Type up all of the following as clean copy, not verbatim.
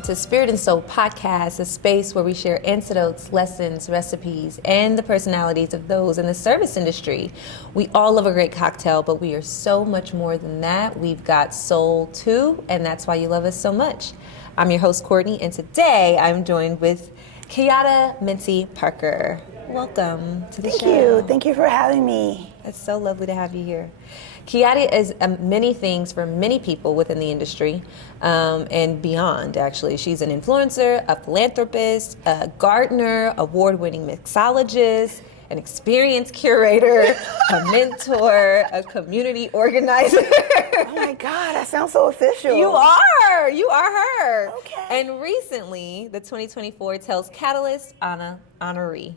Welcome to Spirit and Soul Podcast, a space where we share antidotes, lessons, recipes, and the personalities of those in the service industry. We all love a great cocktail, but we are so much more than that. We've got soul too, and that's why you love us so much. I'm your host, Courtney, and today I'm joined with Keyatta Mincey Parker. Welcome to the show. Thank you. Thank you for having me. It's so lovely to have you here. Keyatta is many things for many people within the industry and beyond, actually. She's an influencer, a philanthropist, a gardener, award-winning mixologist, an experience curator, a mentor, a community organizer. Oh my God, that sounds so official. You are her. Okay. And recently, the 2024 Tales Catalyst honoree.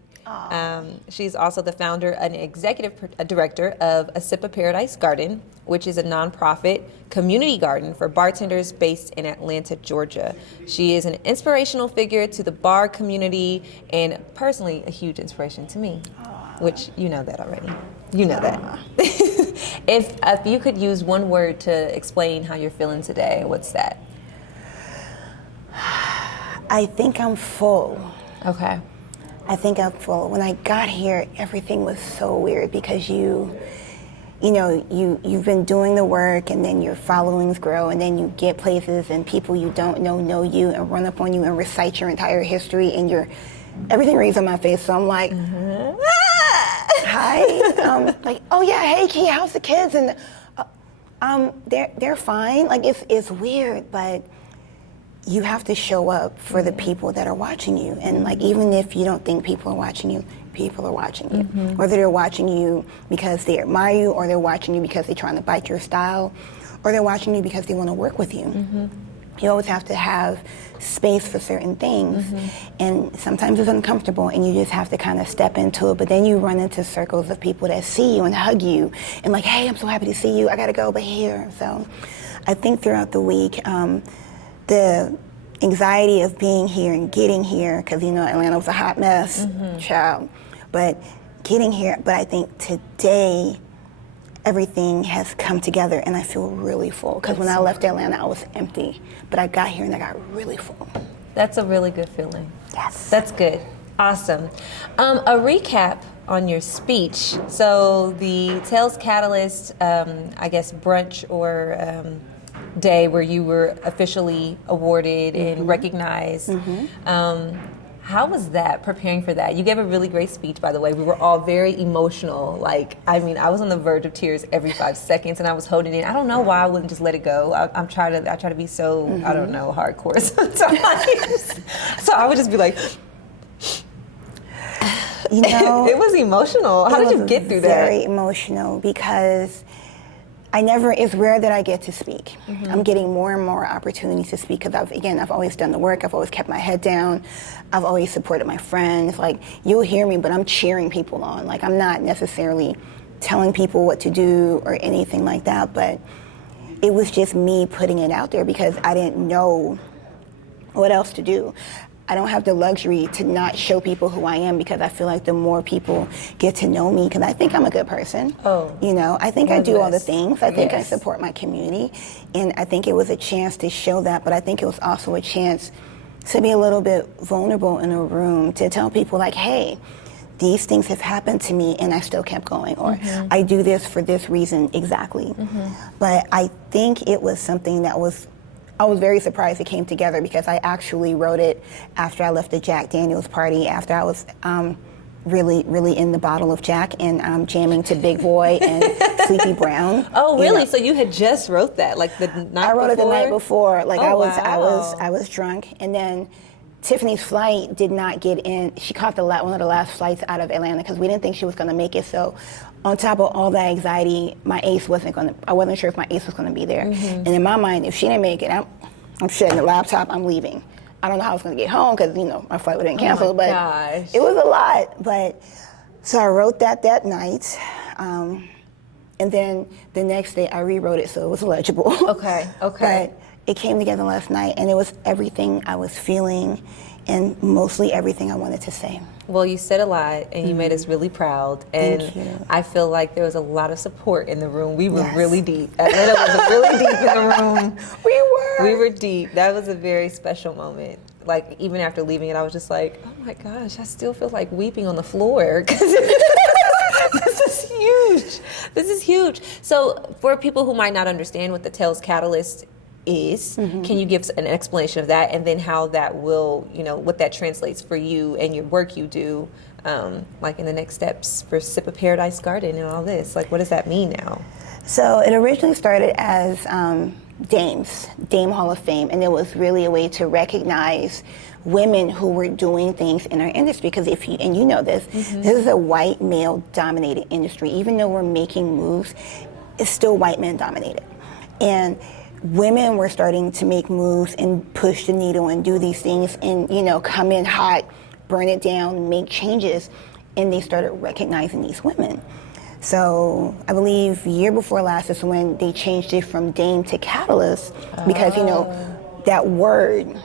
She's also the founder and executive director of A Sip of Paradise Garden, which is a nonprofit community garden for bartenders based in Atlanta, Georgia. She is an inspirational figure to the bar community and personally a huge inspiration to me, which you know that already. You know that. If you could use one word to explain how you're feeling today, what's that? I think I'm full. Okay. I think I'm full. When I got here, everything was so weird because you've been doing the work and then your followings grow and then you get places and people you don't know you and run up on you and recite your entire history and everything reads on my face. So I'm like, hi. Like, oh yeah, hey Key, how's the kids? And they're fine. Like it's weird, but you have to show up for the people that are watching you. And like, even if you don't think people are watching you, people are watching you. Whether they're watching you because they admire you or they're watching you because they're trying to bite your style or they're watching you because they want to work with you. You always have to have space for certain things. And sometimes it's uncomfortable and you just have to kind of step into it. But then you run into circles of people that see you and hug you and like, hey, I'm so happy to see you. I got to go over here. So I think throughout the week, the anxiety of being here and getting here, because Atlanta was a hot mess, child, but getting here, but I think today everything has come together and I feel really full, because when I left Atlanta I was empty, but I got here and I got really full. That's a really good feeling. Yes. That's good. Awesome. A recap on your speech. So the Tales Catalyst, I guess, brunch or day where you were officially awarded and recognized. How was that, preparing for that? You gave a really great speech, by the way. We were all very emotional. I was on the verge of tears every 5 seconds and I was holding it. I don't know why I wouldn't just let it go. I try to be so, I don't know, hardcore sometimes. So I would just be like, it was emotional. How did you get through that? Very emotional because it's rare that I get to speak. I'm getting more and more opportunities to speak because I've always done the work. I've always kept my head down. I've always supported my friends. Like, you'll hear me, but I'm cheering people on. Like, I'm not necessarily telling people what to do or anything like that, but it was just me putting it out there because I didn't know what else to do. I don't have the luxury to not show people who I am because I feel like the more people get to know me, because I think I'm a good person. I think I do all the things. I think I support my community. And I think it was a chance to show that, but I think it was also a chance to be a little bit vulnerable in a room, to tell people like, hey, these things have happened to me and I still kept going, or I do this for this reason exactly. But I think it was something that I was very surprised it came together because I actually wrote it after I left the Jack Daniels party, after I was really, really in the bottle of Jack and jamming to Big Boy and Sleepy Brown. Oh, really? So you had just wrote that, like the night before? I wrote it the night before. Like, I wow. was drunk, and then Tiffany's flight did not get in. She caught one of the last flights out of Atlanta because we didn't think she was going to make it. So on top of all that anxiety, I wasn't sure if my ace was going to be there. And in my mind, if she didn't make it, I'm shutting the laptop, I'm leaving. I don't know how I was going to get home because, my flight would have been canceled, but it was a lot. But so I wrote that night. And then the next day I rewrote it so it was legible. Okay. But it came together last night and it was everything I was feeling and mostly everything I wanted to say. Well, you said a lot, and you made us really proud. And Thank you. I feel like there was a lot of support in the room. We were really deep. Atlanta was really deep in the room. We were. We were deep. That was a very special moment. Like, even after leaving it, I was just like, oh my gosh, I still feel like weeping on the floor. This is huge. This is huge. So for people who might not understand what the Tails Catalyst is, can you give an explanation of that, and then how that will, what that translates for you and your work you do, like in the next steps for Sip of Paradise Garden and all this? Like, what does that mean now? So it originally started as Dame Hall of Fame, and it was really a way to recognize women who were doing things in our industry. Because and you know this, this is a white male-dominated industry. Even though we're making moves, it's still white men dominated. And women were starting to make moves and push the needle and do these things and, come in hot, burn it down, make changes, and they started recognizing these women. So I believe year before last is when they changed it from Dame to Catalyst, because, that word,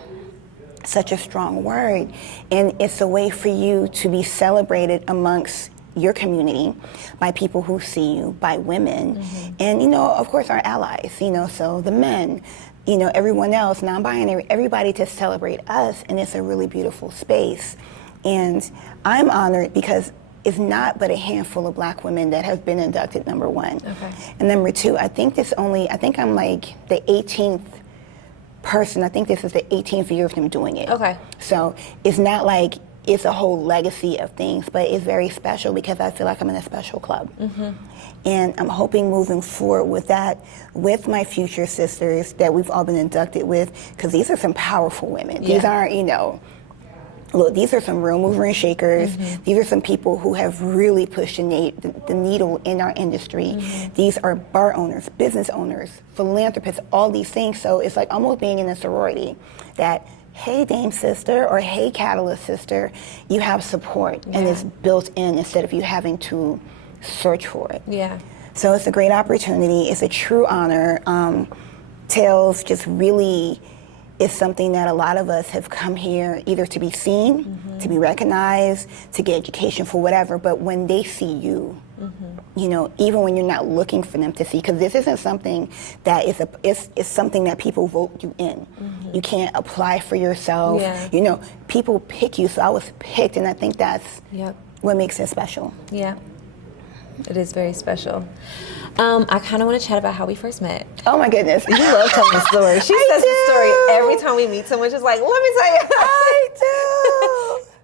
such a strong word, and it's a way for you to be celebrated amongst your community by people who see you, by women, and, of course, our allies, so the men, everyone else, non-binary, everybody to celebrate us, and it's a really beautiful space. And I'm honored because it's not but a handful of black women that have been inducted, number one. Okay. And number two, I think I'm like the 18th person. I think this is the 18th year of them doing it. Okay. So it's not like it's a whole legacy of things, but it's very special because I feel like I'm in a special club. And I'm hoping moving forward with that, with my future sisters that we've all been inducted with, because these are some powerful women. Yeah. These aren't, look, these are some real mover and shakers. These are some people who have really pushed the needle in our industry. These are bar owners, business owners, philanthropists, all these things. So it's like almost being in a sorority that, hey, Dame sister, or hey, Catalyst sister, you have support, and it's built in instead of you having to search for it. Yeah. So it's a great opportunity. It's a true honor. Tails just really is something that a lot of us have come here either to be seen, to be recognized, to get education for whatever, but when they see you, even when you're not looking for them to see, because this isn't something that it's something that people vote you in. You can't apply for yourself. Yeah. People pick you, so I was picked, and I think that's what makes it special. Yeah. It is very special. I kind of want to chat about how we first met. Oh my goodness. You love telling the story. She says the story every time we meet someone. She's like, let me tell you. I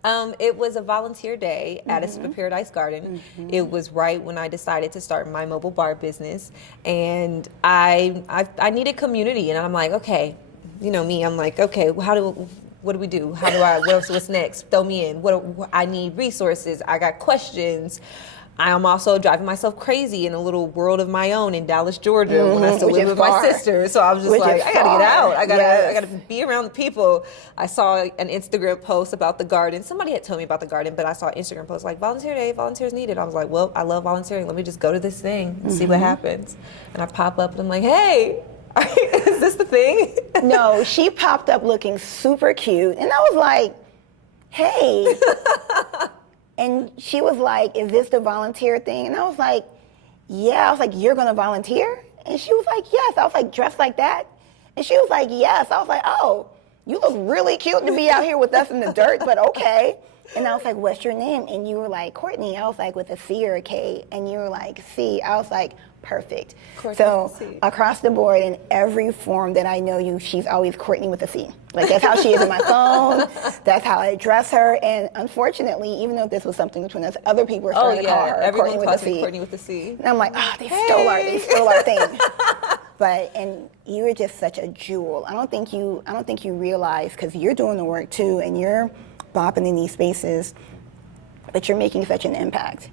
do. It was a volunteer day at a Sip of Paradise Garden. It was right when I decided to start my mobile bar business. And I needed community. And I'm like, okay, me, I'm like, okay, what do we do? What's next? Throw me in. I need resources. I got questions. I am also driving myself crazy in a little world of my own in Dallas, Georgia, when I still live with my sister. So I was just like, I gotta get out. I gotta be around the people. I saw an Instagram post about the garden. Somebody had told me about the garden, but I saw an Instagram post like, volunteer day, volunteers needed. I was like, well, I love volunteering. Let me just go to this thing and see what happens. And I pop up and I'm like, hey, is this the thing? No, she popped up looking super cute. And I was like, hey. And she was like, is this the volunteer thing? And I was like, yeah. I was like, you're going to volunteer? And she was like, yes. I was like, dressed like that? And she was like, yes. I was like, oh, you look really cute to be out here with us in the dirt, but okay. And I was like, what's your name? And you were like, Courtney. I was like, with a C or a K? And you were like, C. I was like, perfect. Courtney, so across the board, in every form that I know you, she's always Courtney with a C. Like, that's how she is on my phone. That's how I address her. And unfortunately, even though this was something between us, other people were starting to call her Courtney with a C. Courtney with a C. And I'm like, they stole our thing. And you were just such a jewel. I don't think you realize, because you're doing the work too, and you're bopping in these spaces, but you're making such an impact.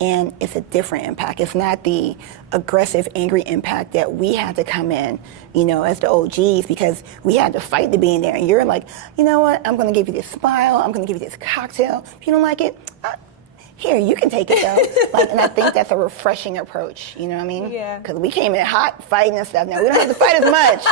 And it's a different impact. It's not the aggressive, angry impact that we had to come in, as the OGs, because we had to fight to be in there. And you're like, you know what? I'm going to give you this smile. I'm going to give you this cocktail. If you don't like it, here, you can take it though. And I think that's a refreshing approach. You know what I mean? Yeah. Because we came in hot, fighting and stuff. Now we don't have to fight as much,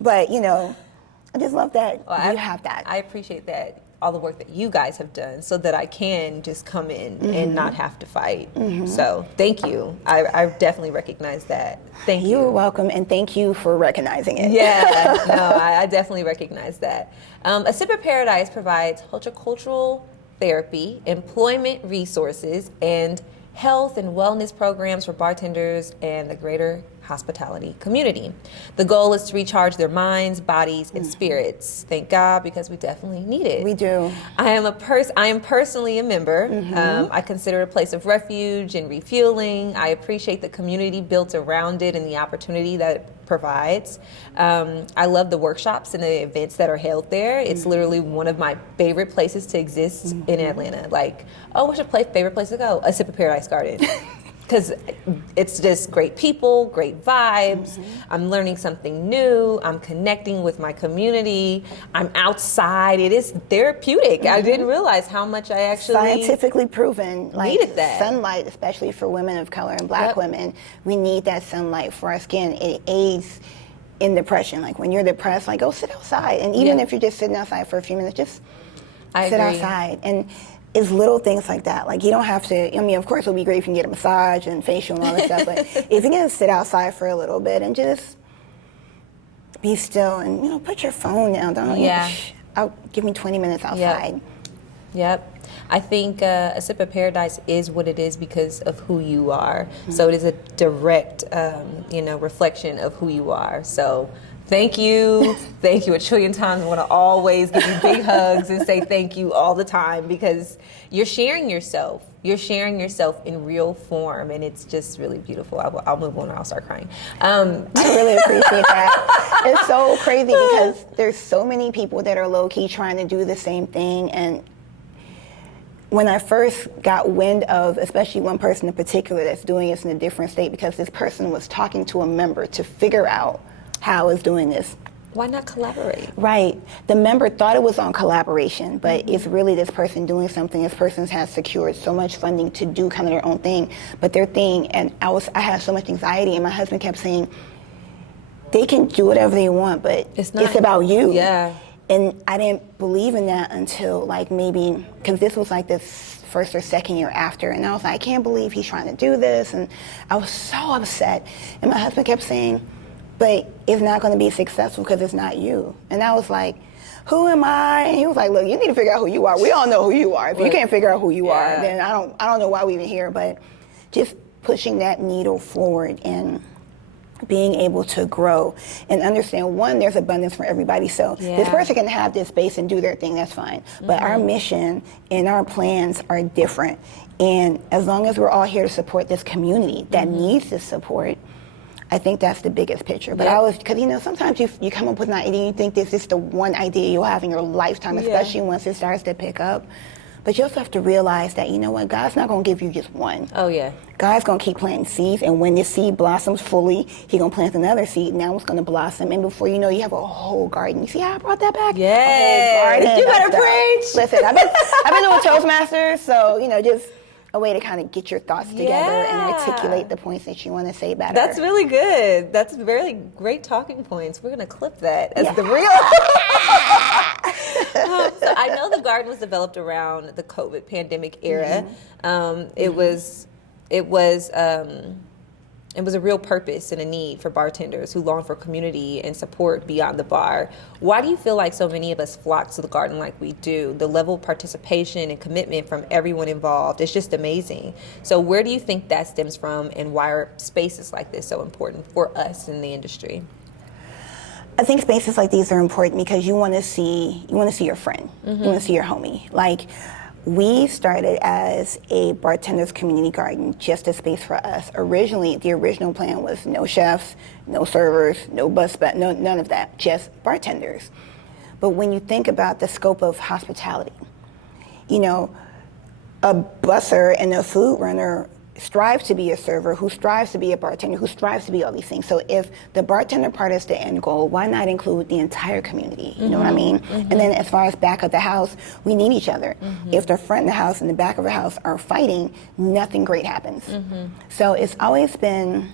but I just love that you have that. I appreciate that. all the work that you guys have done so that I can just come in and not have to fight. So thank you. I definitely recognize that. Thank you. You're welcome, and thank you for recognizing it. Yeah, no, I definitely recognize that. A Sip of Paradise provides horticultural therapy, employment resources, and health and wellness programs for bartenders and the greater hospitality community. The goal is to recharge their minds, bodies, and spirits. Thank God, because we definitely need it. We do. I am personally a member. I consider it a place of refuge and refueling. I appreciate the community built around it and the opportunity that it provides. I love the workshops and the events that are held there. It's literally one of my favorite places to exist in Atlanta. Like, oh, what's your favorite place to go? A Sip of Paradise Garden. Because it's just great people, great vibes. I'm learning something new. I'm connecting with my community. I'm outside. It is therapeutic. I didn't realize how much I actually scientifically proven, like needed that. sunlight, especially for women of color and black women, we need that sunlight for our skin. It aids in depression. Like when you're depressed, like go sit outside. And even if you're just sitting outside for a few minutes, just sit outside. And it's little things like that. Like you don't have to, I mean, of course it would be great if you can get a massage and facial and all that stuff, but if you can sit outside for a little bit and just be still and, you know, put your phone down. Don't give me 20 minutes outside. Yep. I think A Sip of Paradise is what it is because of who you are. So it is a direct, reflection of who you are. So thank you. Thank you a trillion times. I want to always give you big hugs and say thank you all the time because you're sharing yourself. You're sharing yourself in real form, and it's just really beautiful. I'll move on or I'll start crying. I really appreciate that. It's so crazy because there's so many people that are low-key trying to do the same thing. And when I first got wind of, especially one person in particular that's doing this in a different state, because this person was talking to a member to figure out how is doing this. Why not collaborate? Right. The member thought it was on collaboration, but it's really this person doing something. This person has secured so much funding to do kind of their own thing, but their thing, and I had so much anxiety, and my husband kept saying, they can do whatever they want, but it's about you. Yeah. And I didn't believe in that until like maybe, because this was like this first or second year after, and I was like, I can't believe he's trying to do this, and I was so upset. And my husband kept saying, but it's not going to be successful because it's not you. And I was like, who am I? And he was like, look, you need to figure out who you are. We all know who you are. If you can't figure out who you are, then I don't know why we're even here. But just pushing that needle forward and being able to grow and understand, one, there's abundance for everybody. So this person can have this space and do their thing, that's fine. But our mission and our plans are different. And as long as we're all here to support this community that needs this support, I think that's the biggest picture. But because sometimes you come up with an idea and you think this is the one idea you'll have in your lifetime, especially once it starts to pick up. But you also have to realize that, you know what, God's not going to give you just one. Oh, yeah. God's going to keep planting seeds, and when this seed blossoms fully, He's going to plant another seed. Now it's going to blossom, and before you know, you have a whole garden. You see how I brought that back? Yeah. A whole garden. You better preach. Listen, I've been doing Toastmasters, so, just a way to kind of get your thoughts together and articulate the points that you want to say better. That's really good. That's very great talking points. We're going to clip that as the real. So I know the garden was developed around the COVID pandemic era. It was a real purpose and a need for bartenders who long for community and support beyond the bar. Why do you feel like so many of us flock to the garden like we do? The level of participation and commitment from everyone involved is just amazing. So where do you think that stems from, and why are spaces like this so important for us in the industry? I think spaces like these are important because you want to see your friend, you want to see your homie. Like, we started as a bartenders community garden, just a space for us. Originally, the original plan was no chefs, no servers, no none of that, just bartenders. But when you think about the scope of hospitality, a busser and a food runner strives to be a server, who strives to be a bartender, who strives to be all these things. So if the bartender part is the end goal, why not include the entire community? You know what I mean? And then as far as back of the house, we need each other. If the front of the house and the back of the house are fighting, nothing great happens. So it's always been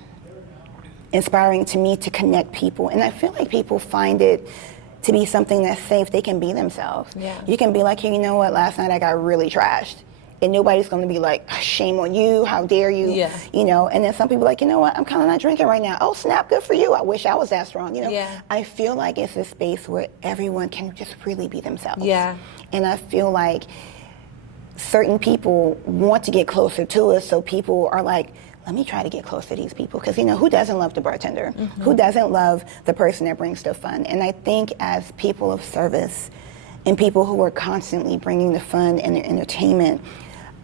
inspiring to me to connect people. And I feel like people find it to be something that's safe. They can be themselves. Yeah. You can be like, hey, you know what, last night I got really trashed. And nobody's going to be like, shame on you, how dare you, Yeah. you know. And then some people are like, you know what, I'm kind of not drinking right now. Oh, snap, good for you. I wish I was that strong, you know. Yeah. I feel like it's a space where everyone can just really be themselves. Yeah. And I feel like certain people want to get closer to us, so people are like, let me try to get close to these people. Because, you know, who doesn't love the bartender? Mm-hmm. Who doesn't love the person that brings the fun? And I think as people of service and people who are constantly bringing the fun and the entertainment,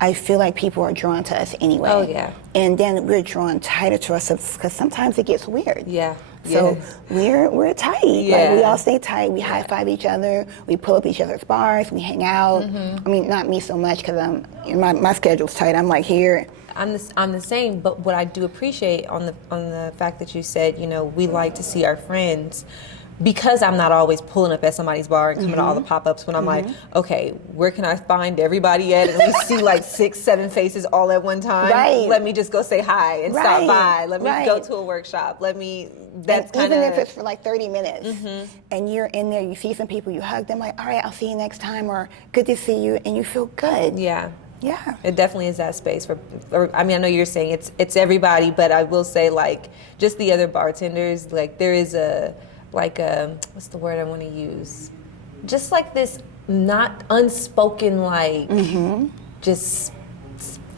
I feel like people are drawn to us anyway. Oh, yeah. And then we're drawn tighter to us because sometimes it gets weird. Yeah. So we're tight. Yeah. Like, we all stay tight. We high five each other. We pull up each other's bars. We hang out. I mean, not me so much because my schedule's tight. I'm like here. I'm the same, but what I do appreciate on the fact that you said, you know, we like to see our friends, because I'm not always pulling up at somebody's bar and coming to all the pop-ups when I'm like, okay, where can I find everybody at? And we see like 6, 7 faces all at one time. Right. Let me just go say hi and stop by. Let me go Right. to a workshop. That's And kind of, even if it's for like 30 minutes and you're in there, you see some people, you hug them like, all right, I'll see you next time, or good to see you, and you feel good. yeah. Yeah. It definitely is that space for, I mean, I know you're saying it's everybody, but I will say, like, just the other bartenders, like, there is what's the word I want to use? Just like this not unspoken, like, just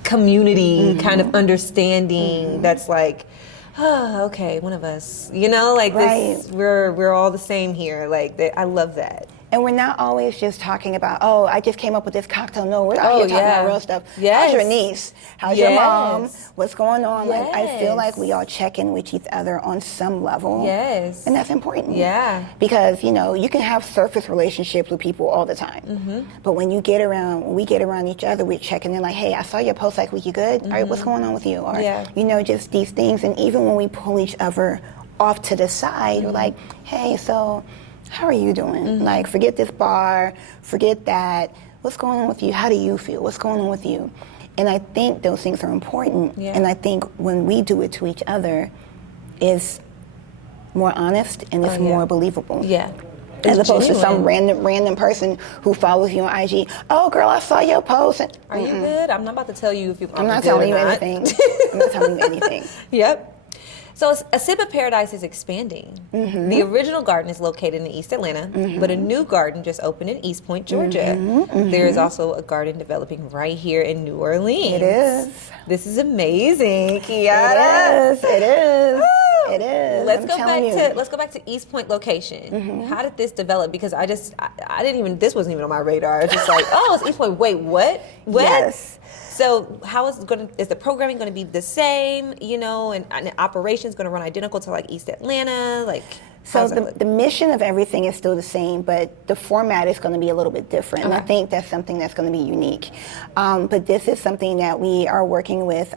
community kind of understanding that's like, oh, okay, one of us, you know, like this, we're all the same here. Like, I love that. And we're not always just talking about, oh, I just came up with this cocktail. No, we're out here talking about real stuff. Yes. How's your niece? How's your mom? What's going on? Like, I feel like we all check in with each other on some level. Yes. And that's important. Yeah. Because, you know, you can have surface relationships with people all the time. But when we get around each other, we're checking in like, hey, I saw your post like, were you good? All right, what's going on with you? Or, you know, just these things. And even when we pull each other off to the side, we're like, hey, so how are you doing? Like, forget this bar, forget that. What's going on with you? How do you feel? What's going on with you? And I think those things are important. Yeah. And I think when we do it to each other, it's more honest and it's more believable. Yeah. As It's opposed to some genuine. random person who follows you on IG. Oh, girl, I saw your post. And, Are you good? I'm not about to tell you if you're I'm not good telling or you not. anything. I'm not telling you anything. Yep. So A Sip of Paradise is expanding. The original garden is located in East Atlanta, but a new garden just opened in East Point, Georgia. There is also a garden developing right here in New Orleans. It is. This is amazing, Keyatta. It is. Woo! It is. Let's go back to East Point location. How did this develop? Because I this wasn't even on my radar. I was just like, oh, it's East Point. Wait, what? Yes. So how is the programming going to be the same, you know, and operations going to run identical to like East Atlanta? Like, So the mission of everything is still the same, but the format is going to be a little bit different. And I think that's something that's going to be unique. But this is something that we are working with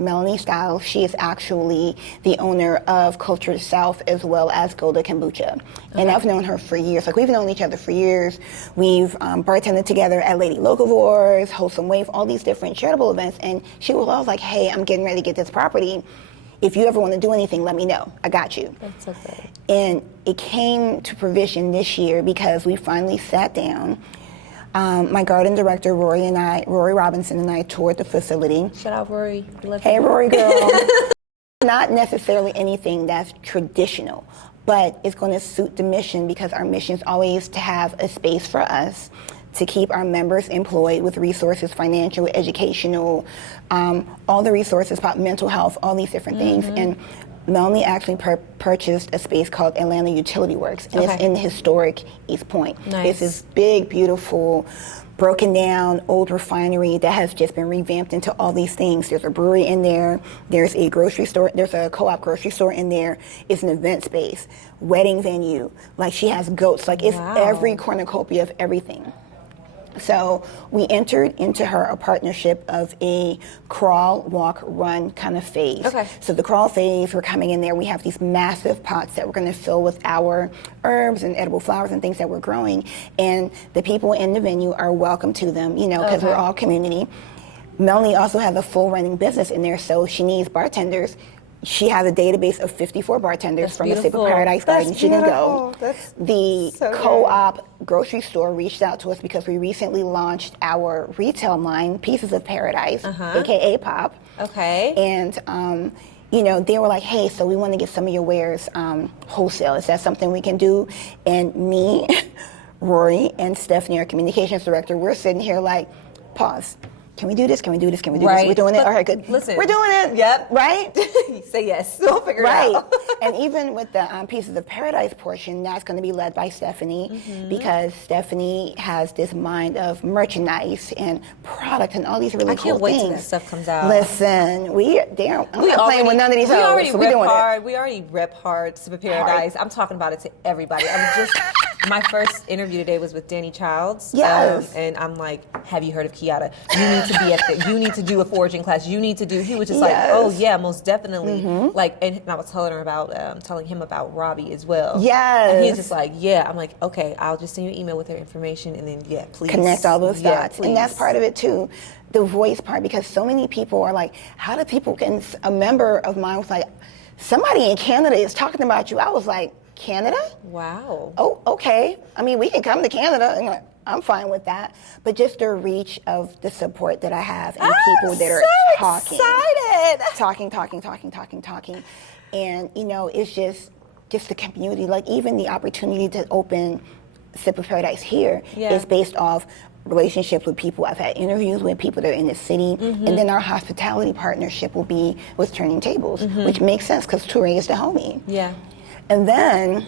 Melanie Styles. She is actually the owner of Cultured South as well as Golda Kombucha. And I've known her for years. Like, we've known each other for years. We've bartended together at Lady Locavores, Wholesome Wave, all these different charitable events. And she was always like, hey, I'm getting ready to get this property. If you ever want to do anything, let me know. I got you. That's okay. And it came to fruition this year because we finally sat down. My garden director, Rory Robinson, and I toured the facility. Shout out, Rory. Hey, Rory girl. Not necessarily anything that's traditional, but it's going to suit the mission because our mission is always to have a space for us to keep our members employed with resources, financial, educational, all the resources about mental health, all these different things. And Melanie actually purchased a space called Atlanta Utility Works, and it's in the historic East Point. Nice. It's this big, beautiful, broken down old refinery that has just been revamped into all these things. There's a brewery in there, there's a grocery store, there's a co-op grocery store in there, it's an event space, wedding venue, like she has goats, like it's every cornucopia of everything. So we entered into a partnership of a crawl, walk, run kind of phase. Okay. So the crawl phase, we're coming in there, we have these massive pots that we're going to fill with our herbs and edible flowers and things that we're growing. And the people in the venue are welcome to them, you know, because we're all community. Melanie also has a full running business in there, so she needs bartenders. She has a database of 54 bartenders That's from the Sip beautiful. of Paradise That's Garden. She can go. That's The so co-op grocery store reached out to us because we recently launched our retail line, Pieces of Paradise, aka Pop. Okay. And you know, they were like, hey, so we want to get some of your wares wholesale. Is that something we can do? And me, Rory, and Stephanie, our communications director, we're sitting here like, pause. Can we do this? Can we do this? Can we do this? We're doing it? All right, good. Listen. We're doing it. Yep. Right? Say yes. We'll figure it Right. out. And even with the Pieces of Paradise portion, that's going to be led by Stephanie because Stephanie has this mind of merchandise and product and all these really I cool can't wait till things. that stuff comes out. Listen, I'm not playing with none of these we hoes, already so we're rep doing hard. We already rep hard Sip of Paradise. I'm talking about it to everybody. My first interview today was with Danny Childs. Yes. And I'm like, have you heard of Keyatta? You need to be at you need to do a foraging class. You need to do, he was just like, oh yeah, most definitely. Like, and I was telling him about Robbie as well. Yes. And he's just like, yeah. I'm like, okay, I'll just send you an email with her information and then, yeah, please. Connect all those dots. Please. And that's part of it too, the voice part, because so many people are like, how do people, a member of mine was like, somebody in Canada is talking about you. I was like, Canada? Wow. Oh, okay. I mean, we can come to Canada, and I'm fine with that. But just the reach of the support that I have and people that are talking. Talking. And, you know, it's just the community. Like, even the opportunity to open Sip of Paradise here is based off relationships with people. I've had interviews with people that are in the city. And then our hospitality partnership will be with Turning Tables, which makes sense because Touré is the homie. Yeah. And then,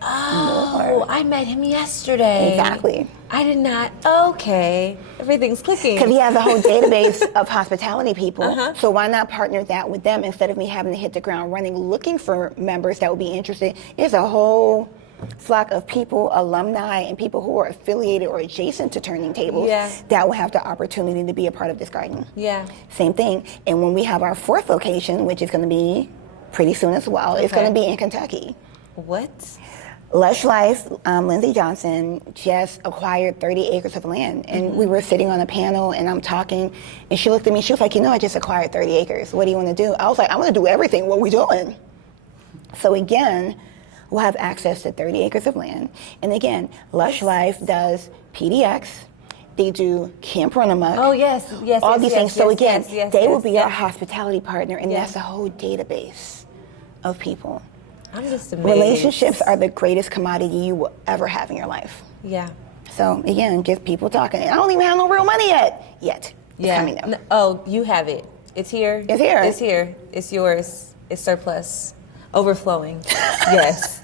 I met him yesterday. Exactly. I did not. Okay. Everything's clicking. Because he has a whole database of hospitality people. So why not partner that with them instead of me having to hit the ground running looking for members that would be interested? There's a whole flock of people, alumni, and people who are affiliated or adjacent to Turning Tables that will have the opportunity to be a part of this garden. Yeah. Same thing. And when we have our 4th location, which is going to be pretty soon as well, it's going to be in Kentucky. What? Lush Life, Lindsay Johnson just acquired 30 acres of land. And we were sitting on a panel and I'm talking and she looked at me, she was like, you know, I just acquired 30 acres. What do you want to do? I was like, I want to do everything. What are we doing? So again, we'll have access to 30 acres of land. And again, Lush Life does PDX. They do Camp Run-A-Muck. Oh, yes. All these things. So again, they will be our our hospitality partner, and that's a whole database of people. I'm just amazed. Relationships are the greatest commodity you will ever have in your life. Yeah. So again, just people talking. And I don't even have no real money yet. It's coming though. Oh, you have it. It's here. It's here. It's here. It's yours. It's surplus. Overflowing. Yes.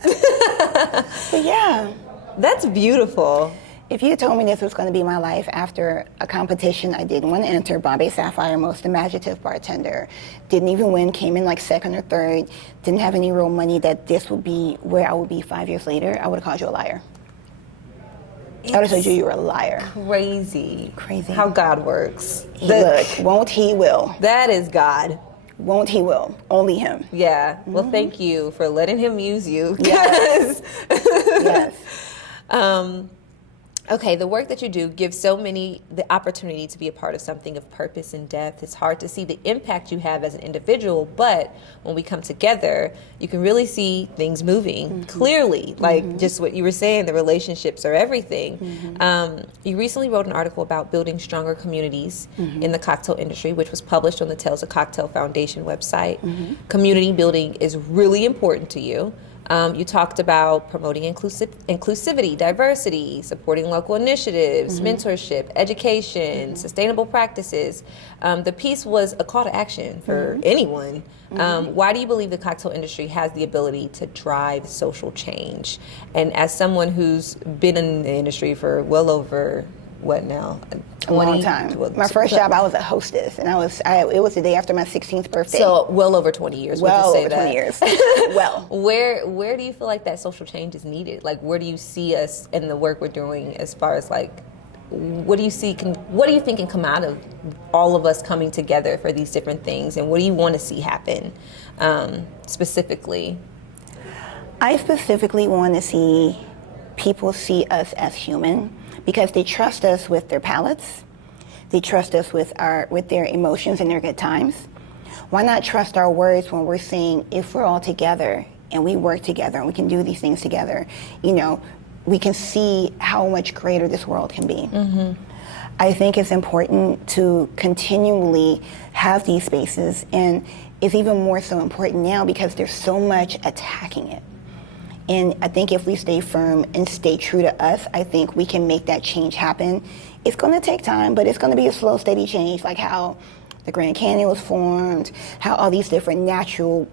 But yeah. That's beautiful. If you told me this was going to be my life after a competition I didn't want to enter, Bombay Sapphire, most imaginative bartender, didn't even win, came in like 2nd or 3rd, didn't have any real money, that this would be where I would be 5 years later, I would have called you a liar. I would have told you were a liar. Crazy. How God works. Look, won't he will. That is God. Won't he will. Only him. Yeah. Well, thank you for letting him use you. Yes. Yes. Okay, the work that you do gives so many the opportunity to be a part of something of purpose and depth. It's hard to see the impact you have as an individual, but when we come together, you can really see things moving clearly. Like just what you were saying, the relationships are everything. You recently wrote an article about building stronger communities in the cocktail industry, which was published on the Tales of Cocktail Foundation website. Community building is really important to you. You talked about promoting inclusivity, diversity, supporting local initiatives, mentorship, education, sustainable practices. The piece was a call to action for anyone. Why do you believe the cocktail industry has the ability to drive social change? And as someone who's been in the industry for well over, what now? A long time. My first job, I was a hostess, and it was the day after my 16th birthday. So well over 20 years. Well over 20 years. Well. Where do you feel like that social change is needed? Like, where do you see us in the work we're doing as far as like, what do you think can come out of all of us coming together for these different things, and what do you want to see happen specifically? I specifically want to see people see us as human, because they trust us with their palates. They trust us with their emotions and their good times. why not trust our words when we're saying if we're all together and we work together and we can do these things together, you know, we can see how much greater this world can be. I think it's important to continually have these spaces, and it's even more so important now because there's so much attacking it. And I think if we stay firm and stay true to us, I think we can make that change happen. It's going to take time, but it's going to be a slow, steady change, like how the Grand Canyon was formed, how all these different natural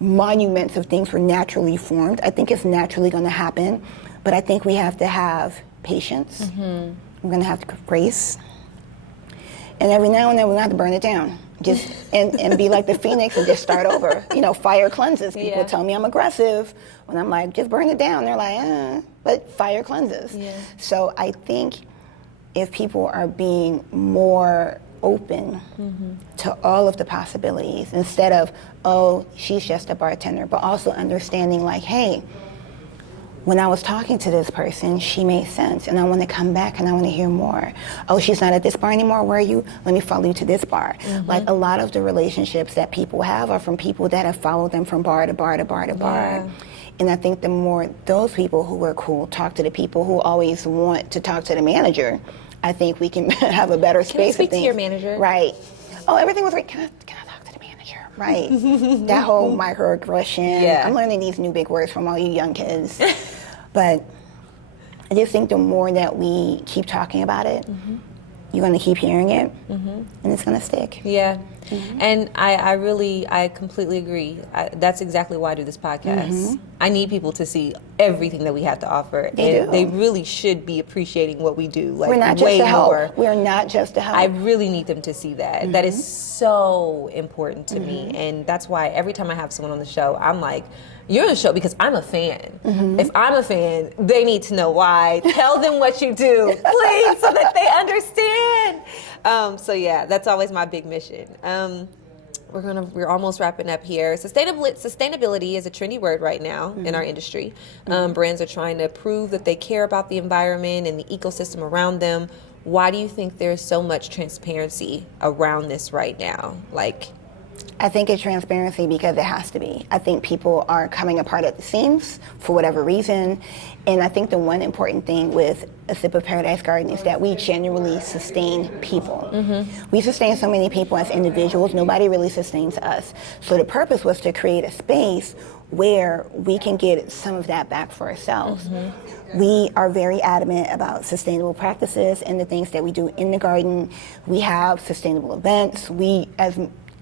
monuments of things were naturally formed. I think it's naturally going to happen, but I think we have to have patience. We're going to have grace. And every now and then we're going to have to burn it down. Just and be like the phoenix and just start over. You know, fire cleanses. People tell me I'm aggressive when I'm like, just burn it down. They're like, but fire cleanses. So I think if people are being more open to all of the possibilities, instead of, oh, she's just a bartender, but also understanding like, hey, when I was talking to this person, she made sense, and I want to come back and I want to hear more. Oh, she's not at this bar anymore, where are you? Let me follow you to this bar. Like a lot of the relationships that people have are from people that have followed them from bar to bar to bar to bar. And I think the more those people who are cool talk to the people who always want to talk to the manager, I think we can have a better space. Can I speak to your manager? Right. Oh, everything was great. Can I talk to the manager? Right. That whole microaggression. I'm learning these new big words from all you young kids. But I just think the more that we keep talking about it, you're going to keep hearing it, and it's going to stick. And I completely agree. That's exactly why I do this podcast. I need people to see everything that we have to offer. They really should be appreciating what we do. Like, we're not just way to help. more. We're not just to help. I really need them to see that. That is so important to me. And that's why every time I have someone on the show, I'm like, you're on the show because I'm a fan. If I'm a fan, they need to know why. Tell them what you do, please, so that they understand. So yeah, that's always my big mission. We're almost wrapping up here. Sustainability is a trendy word right now in our industry. Brands are trying to prove that they care about the environment and the ecosystem around them. Why do you think there's so much transparency around this right now? I think it's transparency because it has to be. I think people are coming apart at the seams for whatever reason. And I think the one important thing with A Sip of Paradise Garden is that we genuinely sustain people. We sustain so many people as individuals. Nobody really sustains us. So the purpose was to create a space where we can get some of that back for ourselves. We are very adamant about sustainable practices and the things that we do in the garden. We have sustainable events.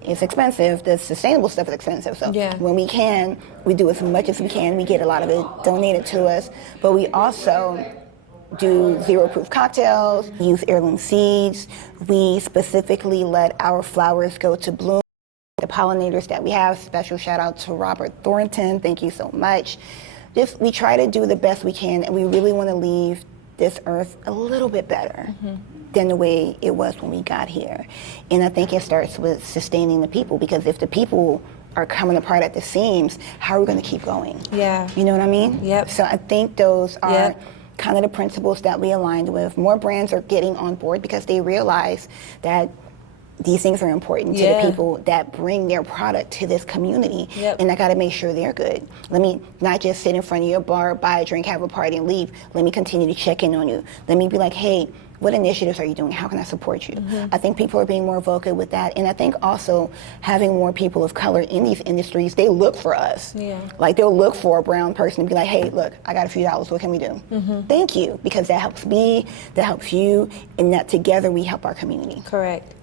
It's expensive. The sustainable stuff is expensive. So when we can, we do as much as we can. We get a lot of it donated to us. But we also do zero-proof cocktails, use heirloom seeds. We specifically let our flowers go to bloom. The pollinators that we have, special shout out to Robert Thornton. Thank you so much. We try to do the best we can, and we really want to leave this earth a little bit better than the way it was when we got here. And I think it starts with sustaining the people, because if the people are coming apart at the seams, how are we going to keep going? You know what I mean? So I think those are kind of the principles that we aligned with. More brands are getting on board because they realize that these things are important to the people that bring their product to this community. And I got to make sure they're good. Let me not just sit in front of your bar, buy a drink, have a party, and leave. Let me continue to check in on you. Let me be like, hey, what initiatives are you doing? How can I support you? I think people are being more vocal with that. And I think also having more people of color in these industries, they look for us. Like, they'll look for a brown person and be like, hey, look, I got a few dollars. What can we do? Thank you. Because that helps me, that helps you, and that together we help our community. Correct.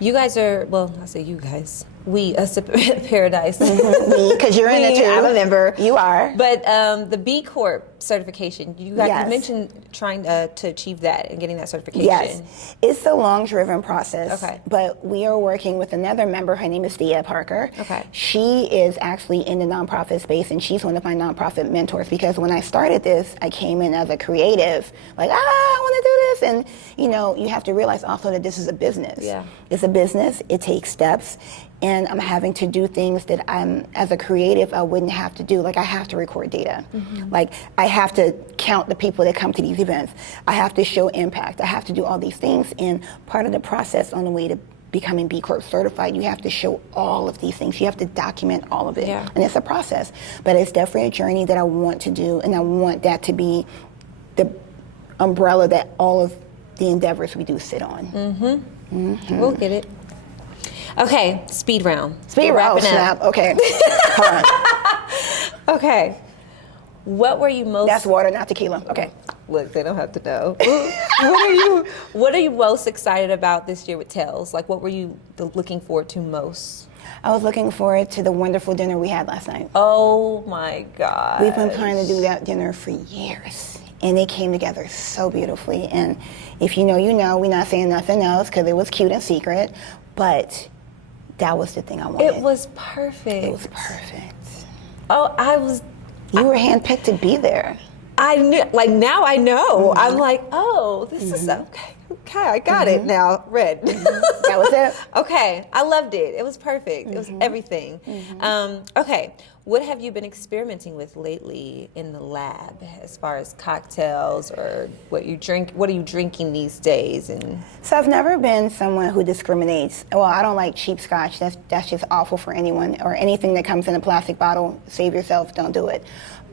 You guys are, well, I say you guys. We, A Sip of Paradise. Because you're in it too. I'm a member. You are. But the BCorp certification, you guys you mentioned trying to achieve that and getting that certification. Yes. It's a long-driven process. But we are working with another member. Her name is Keyatta Parker. She is actually in the nonprofit space, and she's one of my nonprofit mentors, because when I started this, I came in as a creative, like, I want to do this. And, you know, you have to realize also that this is a business. It's a business. It takes steps. And I'm having to do things that as a creative, I wouldn't have to do. Like, I have to record data. Like, I have to count the people that come to these events. I have to show impact. I have to do all these things. And part of the process on the way to becoming BCorp certified, you have to show all of these things. You have to document all of it. Yeah. And it's a process. But it's definitely a journey that I want to do, and I want that to be the umbrella that all of the endeavors we do sit on. We'll get it. Okay, speed round. Speed We're round, wrapping up. snap. Okay. Hold on. Okay. What were you most... That's water, not tequila. Okay. Look, they don't have to know. What are you most excited about this year with Tales? Like, what were you looking forward to most? I was looking forward to the wonderful dinner we had last night. Oh my God. We've been planning to do that dinner for years, and it came together so beautifully. And if you know, you know. We're not saying nothing else because it was cute and secret, but that was the thing I wanted. It was perfect. It was perfect. Oh, You were handpicked to be there. I knew, like, now I know. I'm like, oh, this is okay. Okay, I got it now. Red. That was it. Okay, I loved it. It was perfect. It was everything. Okay, what have you been experimenting with lately in the lab as far as cocktails or what you drink? What are you drinking these days? And So I've never been someone who discriminates. Well, I don't like cheap scotch. That's just awful for anyone, or anything that comes in a plastic bottle. Save yourself. Don't do it.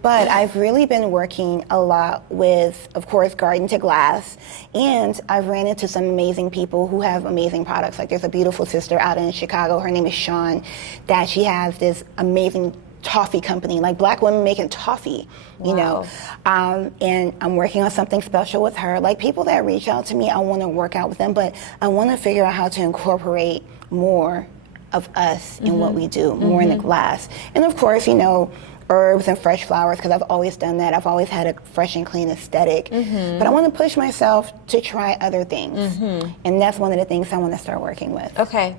But I've really been working a lot with, of course, garden to glass, and I've ran into some amazing people who have amazing products. Like, there's a beautiful sister out in Chicago, her name is Shawn, that she has this amazing toffee company, like black women making toffee, you know. And I'm working on something special with her. Like, people that reach out to me, I want to work out with them, but I want to figure out how to incorporate more of us in what we do, more in the glass. And of course, you know, herbs and fresh flowers, because I've always done that. I've always had a fresh and clean aesthetic. But I want to push myself to try other things. And that's one of the things I want to start working with. okay,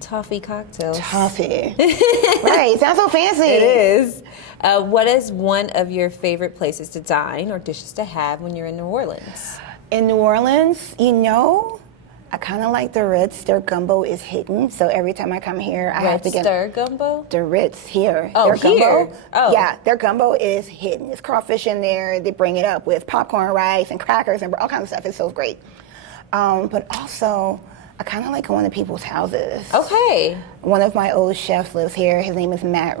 toffee cocktails. Toffee. Right, it sounds so fancy. It is. What is one of your favorite places to dine or dishes to have when you're in New Orleans? In New Orleans, you know, I kind of like the Ritz. Their gumbo is hidden, so every time I come here, I have to get stir gumbo. the Ritz here. Oh, their here? Gumbo, Oh. yeah, their gumbo is hidden. There's crawfish in there. They bring it up with popcorn, rice, and crackers, and all kinds of stuff. It's so great. But also, I kind of like going to people's houses. Okay. One of my old chefs lives here. His name is Matt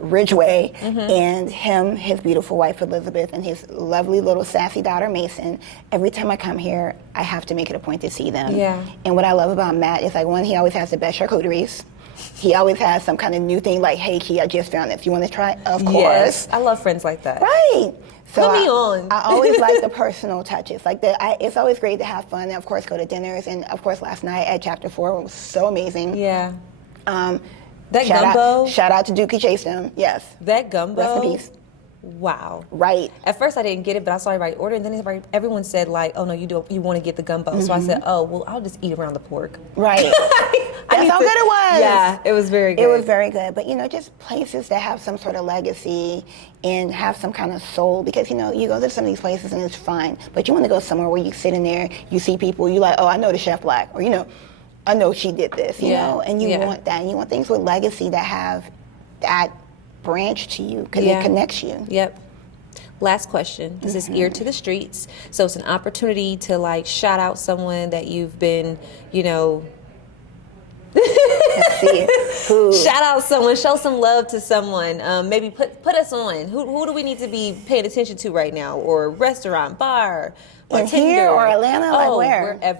Ridgway, and his beautiful wife Elizabeth, and his lovely little sassy daughter Mason. Every time I come here, I have to make it a point to see them. Yeah. And what I love about Matt is, like, one, he always has the best charcuteries. He always has some kind of new thing, like, hey, Key, I just found this. You want to try it? Of course. Yes, I love friends like that. Right. So Put me on. I always like the personal touches. Like, it's always great to have fun, and of course go to dinners. And of course, last night at Chapter 4 was so amazing. Yeah. That Shout gumbo. Shout out to Dookie Chasem. Yes. That gumbo. Rest in peace. Wow. Right. At first I didn't get it, but I saw everybody order, and then everyone said, like, oh no, you want to get the gumbo. So I said, oh well, I'll just eat around the pork. Right. That's how good it was. Yeah, it was very good. It was very good. But, you know, just places that have some sort of legacy and have some kind of soul. Because, you know, you go to some of these places and it's fine, but you want to go somewhere where you sit in there, you see people, you like, oh, I know the chef black, or, you know, I know she did this, you know, and you want that. And you want things with legacy that have that branch to you, because it connects you. Yep. Last question. This is ear to the streets. So it's an opportunity to, like, shout out someone that you've been, you know, Let's see. Who? shout out someone, show some love to someone. Maybe put us on. Who do we need to be paying attention to right now? Or restaurant, bar, In bartender. here or Atlanta? Like, Oh, where? wherever.